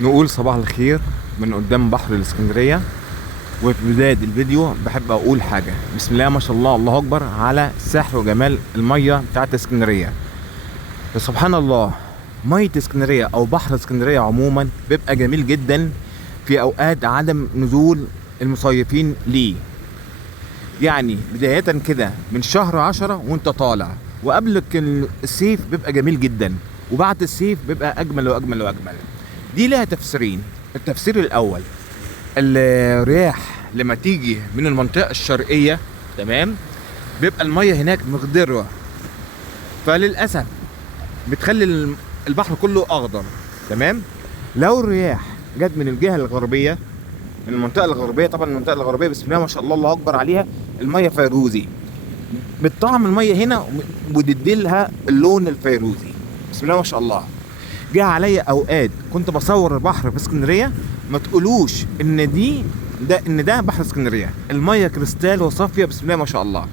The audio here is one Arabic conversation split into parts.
نقول صباح الخير من قدام بحر الاسكندرية. وفي بداية الفيديو بحب أقول حاجة، بسم الله ما شاء الله، الله أكبر على سحر وجمال المية بتاعت اسكندرية. سبحان الله، مية اسكندرية أو بحر اسكندرية عموما بيبقى جميل جدا في أوقات عدم نزول المصيفين ليه. يعني بداية كده من شهر 10 وانت طالع، وقبل الصيف بيبقى جميل جدا، وبعد الصيف بيبقى أجمل وأجمل وأجمل. دي لها تفسيرين. التفسير الأول، الرياح لما تيجي من المنطقة الشرقية، تمام، بيبقى المية هناك مخضرة، فللأسف بتخلي البحر كله أخضر. تمام. لو الرياح جت من الجهة الغربية، من المنطقة الغربية، طبعا المنطقة الغربية بسم الله ما شاء الله، الله أكبر عليها، المية فيروزي، بتطعم المية هنا وتديلها اللون الفيروزي، بسم الله ما شاء الله. جه عليا اوقات كنت بصور البحر في اسكندريه، ما تقولوش ان ده بحر اسكندريه، الميه كريستال وصافيه، بسم الله ما شاء الله.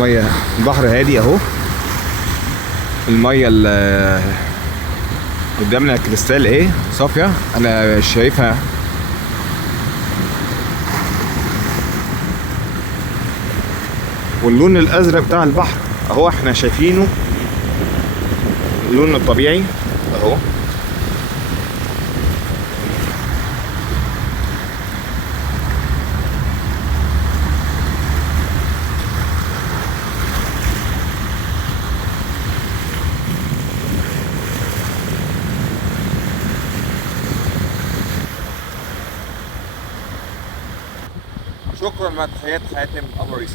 ميه البحر هادي اهو، الميه اللي قدامنا كريستال ايه، صافيه، انا شايفها. واللون الازرق بتاع البحر اهو احنا شايفينه، اللون الطبيعي اهو. شكرا، مع تحيات حاتم ابو ريس.